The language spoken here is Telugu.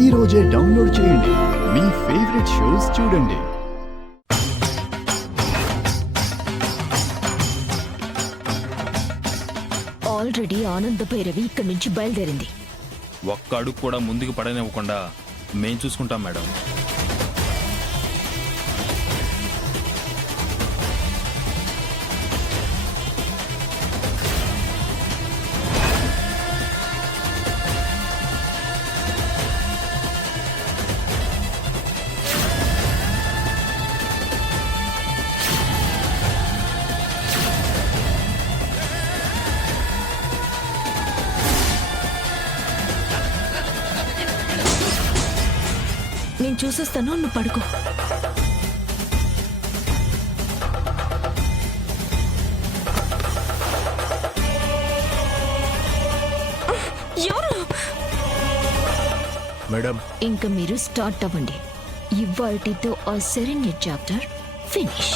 ఈ రోజే డౌన్లోడ్ చేయండి. మీ ఫేవరెట్ షోస్ చూడండి. ఆల్రెడీ ఆనంద భైరవి ఇక్కడి నుంచి బయలుదేరింది. ఒక్క అడుగు కూడా ముందుకు పడనివ్వకుండా మేం చూసుకుంటాం మేడం. నేను చూసేస్తాను, నువ్వు పడుకో. మేడం, ఇంకా మీరు స్టార్ట్ అవ్వండి. ఇవాల్టితో ఆ సెరెండి చాప్టర్ ఫినిష్.